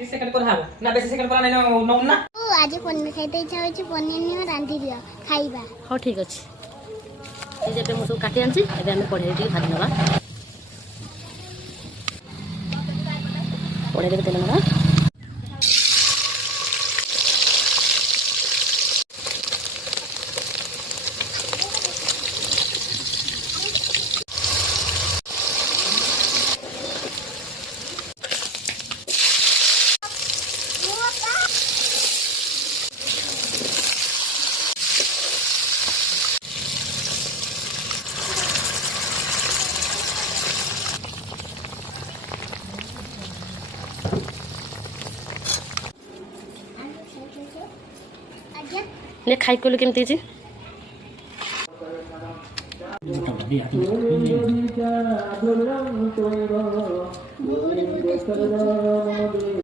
30 সেকেন্ড করে হাব না বেশি সেকেন্ড করা নাই নও না ও আজ পনির খাইতে ইচ্ছা হচ্ছে পনির নিয়ে রাঁধি দিও খাইবা হ্যাঁ ঠিক আছে এই যে মু সব কাটি আনছি এবে আমি কড়াইরে টিকে ভাজি নেবা কড়াইরে তেল নেবা নে খাই কইলে কেমতি আছে